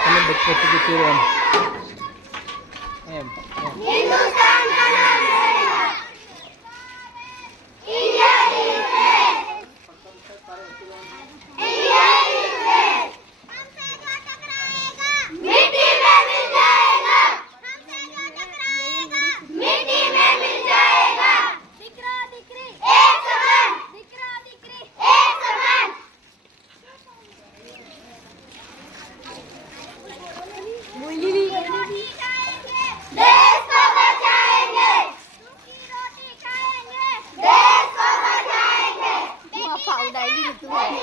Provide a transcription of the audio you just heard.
Ano ba't ka tigitiran? Ayan. Ayan. 好、大丈夫、